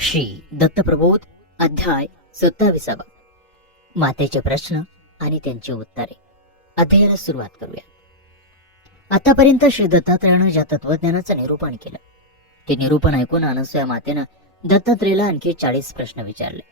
श्री दत्तप्रबोध अध्याय 27. मातेचे प्रश्न आणि त्यांची उत्तरे. अध्यायाला सुरुवात करूया. आतापर्यंत श्री दत्तात्रेयानं ज्या तत्वज्ञानाचं निरूपण केलं ते निरूपण ऐकून अनसूया मातेनं दत्तात्रेयाला आणखी 40 प्रश्न विचारले.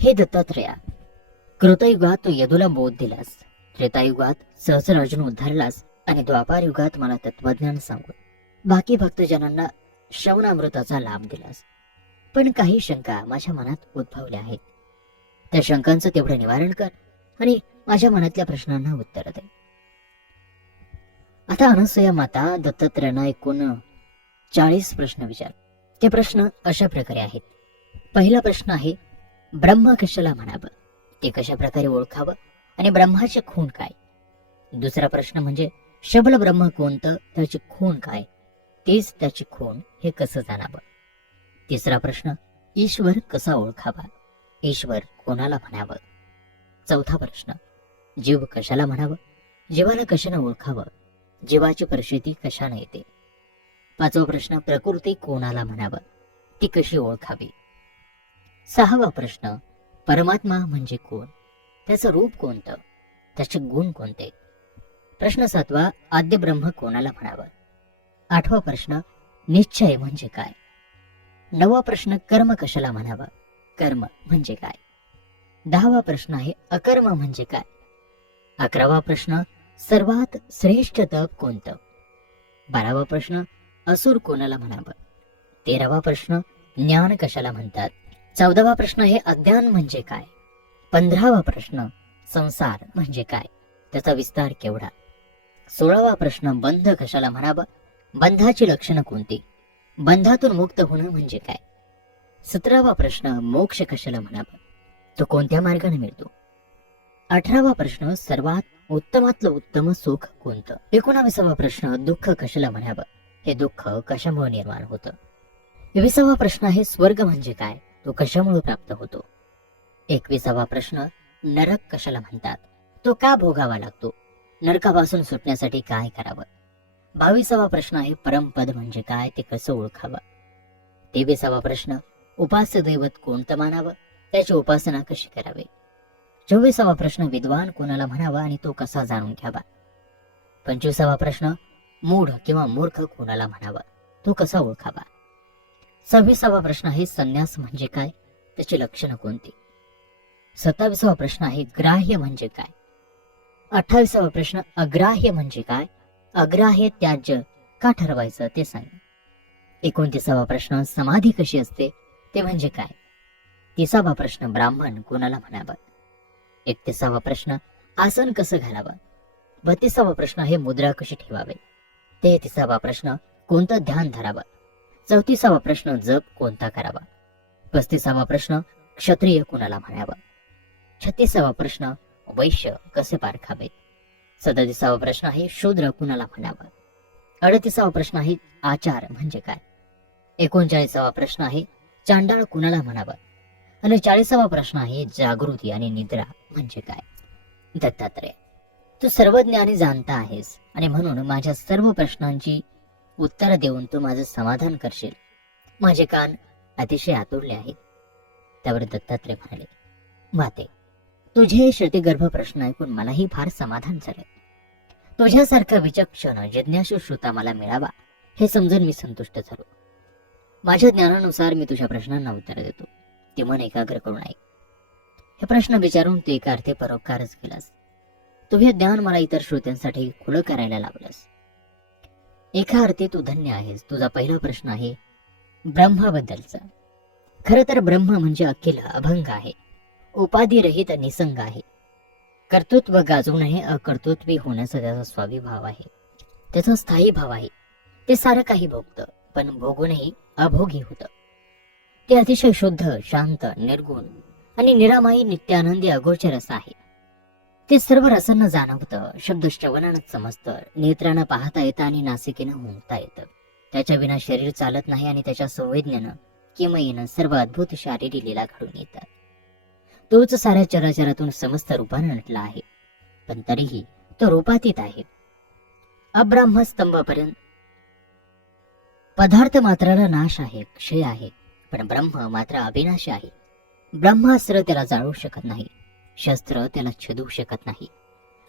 हे दत्तात्रेया, कृतयुगात तू यदूला बोध दिलास, त्रेतायुगात सहस्रार्जुन उद्धारलास आणि द्वापार युगात मला तत्वज्ञान सांगून बाकी भक्तजनांना श्रवणामृताचा लाभ दिलास. पण काही शंका माझ्या मनात उद्भवल्या आहेत. त्या शंकांचं तेवढं निवारण कर आणि माझ्या मनातल्या प्रश्नांना उत्तर दे. आता अनसूया माता दत्तात्रेयांना एकूण 40 प्रश्न विचार. ते प्रश्न अशा प्रकारे आहेत. पहिला प्रश्न आहे, ब्रह्म कशाला म्हणावं, ते कशा प्रकारे ओळखावं आणि ब्रह्माचे खूण काय. दुसरा प्रश्न म्हणजे शबल ब्रह्म कोणतं, त्याची खूण काय, तेच त्याची खूण हे कसं जाणावं. तिसरा प्रश्न, ईश्वर कसा ओळखावा, ईश्वर कोणाला म्हणावं. चौथा प्रश्न, जीव कशाला म्हणावं, जीवाला कशानं ओळखावं, जीवाची परिस्थिती कशाने येते. पाचवा प्रश्न, प्रकृती कोणाला म्हणावं, ती कशी ओळखावी. सहावा प्रश्न, परमात्मा म्हणजे कोण, त्याचं रूप कोणतं, त्याचे गुण कोणते. प्रश्न सातवा, आद्य ब्रह्म कोणाला म्हणावं. आठवा प्रश्न, निश्चय म्हणजे काय. नववा प्रश्न, कर्म कशाला म्हणावं, कर्म म्हणजे काय. 10वा प्रश्न आहे, अकर्म म्हणजे काय. 11वा प्रश्न, सर्वात श्रेष्ठ तप कोणतं. 12वा प्रश्न, असुर कोणाला म्हणावं. 13वा प्रश्न, ज्ञान कशाला म्हणतात. 14वा प्रश्न आहे, अज्ञान म्हणजे काय. 15वा प्रश्न, संसार म्हणजे काय, त्याचा विस्तार केवढा. 16वा प्रश्न, बंध कशाला म्हणावं, बंधाची लक्षणं कोणती, बंधातून मुक्त होणं म्हणजे काय. 17वा प्रश्न, मोक्ष कशाला म्हणावं, तो कोणत्या मार्गाने मिळतो. 18वा प्रश्न, सर्वात उत्तमातलं उत्तम सुख कोणतं. 19वा प्रश्न, दुःख कशाला म्हणावं, हे दुःख कशामुळे निर्माण होतं. 20वा प्रश्न आहे, स्वर्ग म्हणजे काय, तो कशामुळे प्राप्त होतो. 21वा प्रश्न, नरक कशाला म्हणतात, तो का भोगावा लागतो, नरकापासून सुटण्यासाठी काय करावं. 22वा प्रश्न आहे, परमपद म्हणजे काय, ते कसं ओळखावं. 23वा प्रश्न, उपास्य दैवत कोणतं मानावं, त्याची उपासना कशी करावी. 24वा प्रश्न, विद्वान कोणाला म्हणावा आणि तो कसा जाणून घ्यावा. 25वा प्रश्न, मूढ किंवा मूर्ख कोणाला म्हणावा, तो कसा ओळखावा. 26वा प्रश्न आहे, संन्यास म्हणजे काय, त्याची लक्षणं कोणती. 27वा प्रश्न आहे, ग्राह्य म्हणजे काय. 28वा प्रश्न, अग्राह्य म्हणजे काय, अग्राह्य त्याज्य का ठरवायचं ते सांग. 29वा प्रश्न, समाधी कशी असते, ते म्हणजे काय. 30वा प्रश्न, ब्राह्मण कोणाला म्हणावं. 31वा प्रश्न, आसन कसं घालावं. 32वा प्रश्न आहे, मुद्रा कशी ठेवावी. 33वा प्रश्न, कोणतं ध्यान धरावं. 34वा प्रश्न, जप कोणता करावा. 35वा प्रश्न, क्षत्रिय कोणाला म्हणावं. 36वा प्रश्न, वैश्य कसे पारखावे. 37वा प्रश्न आहे, शूद्र कुणाला म्हणावं. 38वा प्रश्न आहे, आचार म्हणजे काय. 39वा प्रश्न आहे, चांडाळ कुणाला म्हणावं. आणि 40वा प्रश्न आहे, जागृती आणि निद्रा म्हणजे काय. दत्तात्रेय, तू सर्वज्ञ आणि जाणता आहेस आणि म्हणून माझ्या सर्व प्रश्नांची उत्तर देऊन तू माझं समाधान करशील. माझे कान अतिशय आतुरले आहेत. त्यावर दत्तात्रेय म्हणाले, माते, तुझे श्रुतिगर्भ प्रश्न ऐकून मलाही फार समाधान झाले. तुझ्यासारखा विचक्षण जिज्ञासू श्रोता मला मिळावा हे समजून मी संतुष्ट झालो. माझ्या ज्ञानानुसार मी तुझ्या प्रश्नांना उत्तर देतो, ते मन एकाग्र करून ऐक. हे प्रश्न विचारून तू एका अर्थी परोपकारच केलास. तुझे ज्ञान मला इतर श्रोत्यांसाठी खुलं करायला लावलंस. एका अर्थी तू धन्य आहेस. तुझा पहिला प्रश्न आहे ब्रह्माबद्दलचा. खरं तर ब्रह्म म्हणजे अखिल अभंग आहे, उपाधिरहित निसंग आहे. कर्तृत्व गाजवणे अकर्तृत्वी होण्याचा त्याचा स्वाभिभाव आहे, त्याचा स्थायी भाव आहे. ते सारं काही भोगतं, पण भोगूनही अभोगी होतं. ते अतिशय शुद्ध, शांत, निर्गुण आणि निरामायी नित्यानंदी अगोचर असं आहे. ते सर्व रसांना जाणवतं, शब्द श्रवणानं समजतं, नेत्रानं पाहता येतं आणि नासिकेनं हुंकता येतं. त्याच्या विना शरीर चालत नाही आणि त्याच्या संवेदनेनं किमयेनं सर्व अद्भुत शारीरिक लीला घडून येतात. तोच साऱ्या चराचरातून समस्त रूपाने नटला आहे, पण तरीही तो रूपातीत आहे. अब्राह्मस्तंभापर्यंत पदार्थ मात्राला नाश आहे, क्षय आहे, पण ब्रह्म मात्र अविनाशी आहे. ब्रह्मास्त्र त्याला जाळू शकत नाही, शस्त्र त्याला छेदू शकत नाही,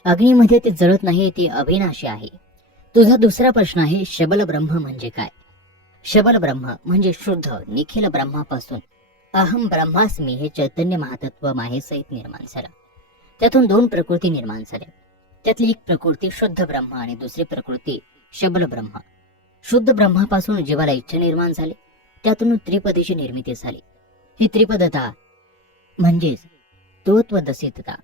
अग्नीमध्ये ते जळत नाही, ते अविनाशी आहे. तुझा दुसरा प्रश्न आहे, शबल ब्रह्म म्हणजे काय? शबल ब्रह्म म्हणजे शुद्ध निखिल ब्रह्मापासून अहम ब्रह्मास्मी हे चैतन्य महातत्व मायेसहित निर्माण झाला. त्यातून दोन प्रकृती निर्माण झाल्या. त्यातली एक प्रकृती शुद्ध ब्रह्म आणि दुसरी प्रकृती शबल ब्रह्म. शुद्ध ब्रह्मापासून जीवाला इच्छा निर्माण झाली, त्यातून त्रिपदेची निर्मिती झाली. ही त्रिपदता म्हणजेच तत्वदसितता.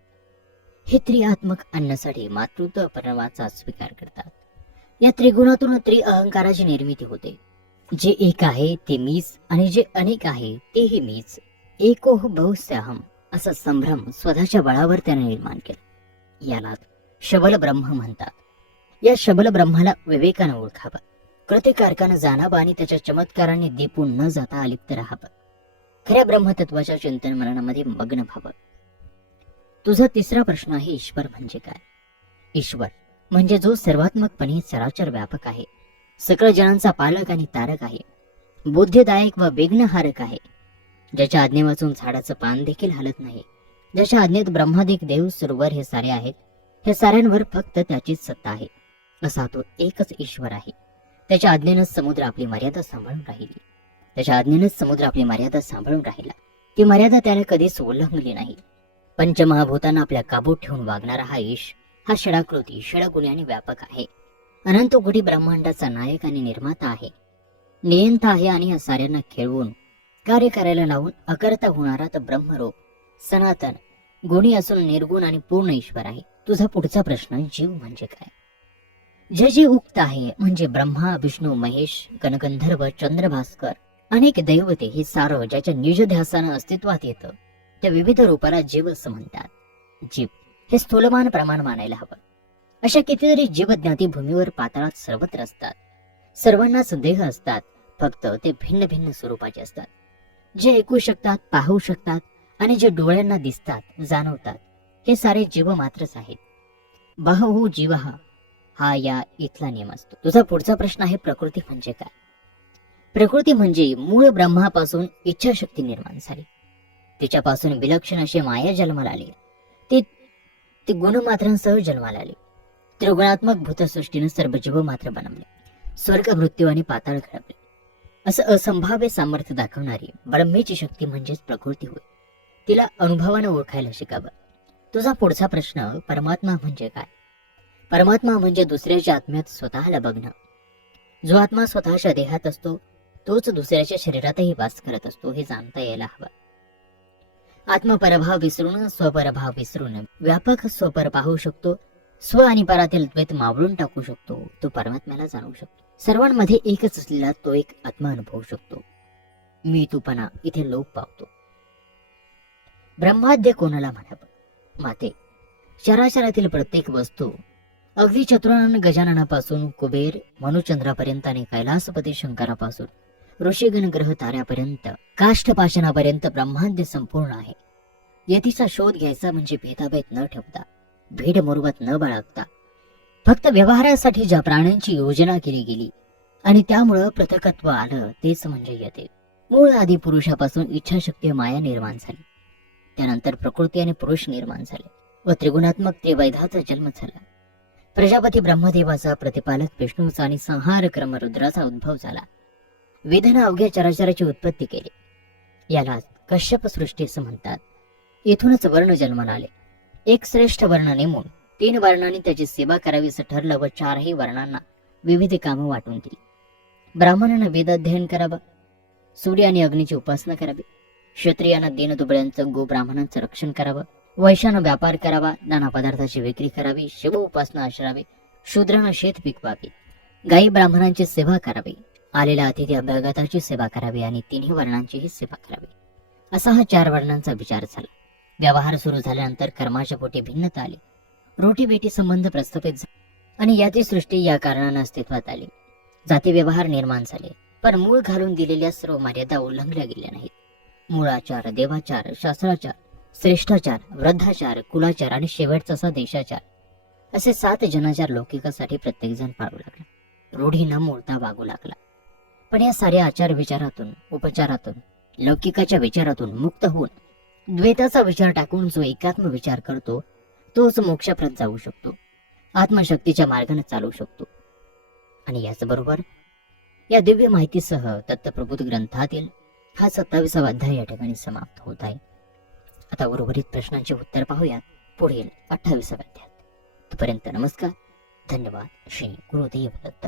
हे त्रिआत्मक अन्नासाठी मातृत्व परमाचा स्वीकार करतात. या त्रिगुणातून त्रिअहंकाराची निर्मिती होते. जे एक आहे ते मीच आणि जे अनेक आहे तेही मीच. एकोह बहुस्याहम असा संभ्रम स्वतःच्या बळावर त्याने निर्माण केला. याला शबल ब्रह्म म्हणतात. या शबल ब्रह्माला विवेकानं ओळखावं, कृतिकारकानं जाणावं आणि त्याच्या चमत्काराने दीपून न जाता अलिप्त राहावं. खऱ्या ब्रह्मतत्वाच्या चिंतन मननामध्ये मग्न व्हावं. तुझा तिसरा प्रश्न आहे, ईश्वर म्हणजे काय? ईश्वर म्हणजे जो सर्वात्मकपणे चराचर व्यापक आहे, सकळ जनांचा पालक आणि तारक आहे, बुद्धिदायक व विघ्नहारक आहे, ज्याच्या आज्ञेवाचून झाडाचं पान देखील हलत नाही, ज्याच्या आज्ञेत ब्रह्मादिक देव सरोवर हे सारे आहेत, हे साऱ्यांवर फक्त त्याचीच सत्ता आहे. असा तो एकच ईश्वर आहे. त्याच्या आज्ञेनंच समुद्र आपली मर्यादा सांभाळून राहिली. त्याच्या आज्ञेनंच समुद्र आपली मर्यादा सांभाळून राहिला. ती मर्यादा त्याने कधीच उल्लंघली नाही. पंचमहाभूतांना आपल्या काबूत ठेवून वागणारा हा ईश, हा षडाकृती षडगुणी आणि व्यापक आहे. अनंत कोटी ब्रह्मांडाचा नायक आणि निर्माता आहे, नियंता आहे आणि या साऱ्यांना खेळवून कार्य करायला लावून अकर्ता होणारा तर ब्रह्मरूप सनातन गुणी असून निर्गुण आणि पूर्ण ईश्वर आहे. तुझा पुढचा प्रश्न, जीव म्हणजे काय? जे उक्त आहे म्हणजे ब्रह्मा विष्णू महेश गणगंधर्व चंद्रभास्कर अनेक दैवते हे सारं ज्याच्या निजध्यासानं अस्तित्वात येतं, त्या विविध रूपाला जीव असं म्हणतात. जीव हे स्थूलमान प्रमाण मानायला हवं. अशा कितीतरी जीवज्ञाती भूमीवर पाताळात सर्वत्र असतात. सर्वांनाच देह असतात, फक्त ते भिन्न भिन्न स्वरूपाचे असतात. जे ऐकू शकतात, पाहू शकतात आणि जे डोळ्यांना दिसतात, जाणवतात, हे सारे जीव मात्रच आहेत. बहू जीवः हा या इथला नियम असतो. तुझा पुढचा प्रश्न आहे, प्रकृती म्हणजे काय? प्रकृती म्हणजे मूळ ब्रह्मापासून इच्छाशक्ती निर्माण झाली. तिच्यापासून विलक्षण असे माया जन्माला आली. ते गुणमात्रांसह जन्माला आली. त्रिगुणात्मक भूतसृष्टीने सर्व जीव मात्र बनवले. स्वर्ग मृत्यू आणि पाताळ घडवले. असं असंभाव्य सामर्थ्य दाखवणारी ब्रह्मेची शक्ती म्हणजेच प्रकृती होय. तिला अनुभवानं ओळखायला शिकावं. तुझा पुढचा प्रश्न, परमात्मा म्हणजे काय? परमात्मा म्हणजे दुसऱ्याच्या आत्म्यात स्वतःला बघणं. जो आत्मा स्वतःच्या देहात असतो तोच दुसऱ्याच्या शरीरातही वास करत असतो, हे जाणता यायला हवं. आत्मपरभाव विसरून स्वपरभाव विसरून व्यापक स्वपर पाहू शकतो. स्व आणि परातील द्वैत मावळून टाकू शकतो. तो परमात्म्याला जाणू शकतो. सर्वांमध्ये एकच असलेला तो एक आत्मा अनुभवू शकतो. मी तूपणा इथे लोप पावतो. ब्रह्माद्य कोणाला म्हणावं? माते, चराचरातील प्रत्येक वस्तू अगदी चतुरानन गजाननापासून कुबेर मनुचंद्रापर्यंत आणि कैलासपती शंकरापासून ऋषीगण ग्रह ताऱ्यापर्यंत काष्ठपाषाणापर्यंत ब्रह्मांड संपूर्ण आहे. यतीचा शोध घ्यायचा म्हणजे भेदाभेद न ठेवता, भेद मुरवत न बाळगता, फक्त व्यवहारासाठी ज्या प्राण्यांची योजना केली गेली आणि त्यामुळं पृथकत्व आलं तेच म्हणजे यते. मूळ आदी पुरुषापासून इच्छाशक्ती माया निर्माण झाली. त्यानंतर प्रकृती आणि पुरुष निर्माण झाले व त्रिगुणात्मक त्रिवैधाचा जन्म झाला. प्रजापती ब्रह्मदेवाचा, प्रतिपालक विष्णूचा आणि संहार क्रम रुद्राचा उद्भव झाला. वेदना अवघ्या चराचराची उत्पत्ती केली. याला कश्यप सृष्टी असं म्हणतात. इथूनच वर्ण जन्माला आले. एक श्रेष्ठ वर्ण नेमून 3 वर्णांनी त्याची सेवा करावी असं ठरलं व 4ही वर्णांना विविध कामं वाटून दिली. ब्राह्मणांना वेद अध्ययन करावं, सूर्य आणि अग्नीची उपासना करावी, क्षत्रियांना दीनदुबळ्यांचं गो ब्राह्मणांचं रक्षण करावं, वैश्यानं व्यापार करावा, नाना पदार्थाची विक्री करावी, शिव उपासना आचरावी, शूद्रांना शेत पिकवावी, गायी ब्राह्मणांची सेवा करावी, आलेल्या अतिथी अभ्यागताची सेवा करावी आणि 3ही वर्णांचीही सेवा करावी. असा हा 4 वर्णांचा विचार झाला. व्यवहार सुरू झाल्यानंतर कर्माच्या पोटी भिन्नता आली. रोटीबेटी संबंध प्रस्थापित झाले आणि याची सृष्टी या कारणानं अस्तित्वात आली. जाती व्यवहार निर्माण झाले, पण मूळ घालून दिलेल्या सर्व मर्यादा उल्लंघल्या गेल्या नाहीत. मूळाचार, देवाचार, शास्त्राचार, श्रेष्ठाचार, वृद्धाचार, कुलाचार आणि शेवटचा असा देशाचार, असे 7 जनाचार लौकिकासाठी प्रत्येक जण पाळू लागला. रूढी न मोडता वागू लागला. पण या साऱ्या आचार विचारातून, उपचारातून लौकिकाच्या विचारातून मुक्त होऊन द्वैताचा विचार टाकून जो एकात्म विचार करतो तोच मोक्षाप्रत जाऊ शकतो, आत्मशक्तीच्या मार्गाने चालू शकतो. आणि याचबरोबर या दिव्य माहितीसह दत्तप्रबोध ग्रंथातील हा 27वा अध्याय या ठिकाणी समाप्त होत आहे. आता उर्वरित प्रश्नांचे उत्तर पाहूयात पुढील 28व्या अध्यायात. तोपर्यंत नमस्कार, धन्यवाद. श्री गुरुदेव दत्त.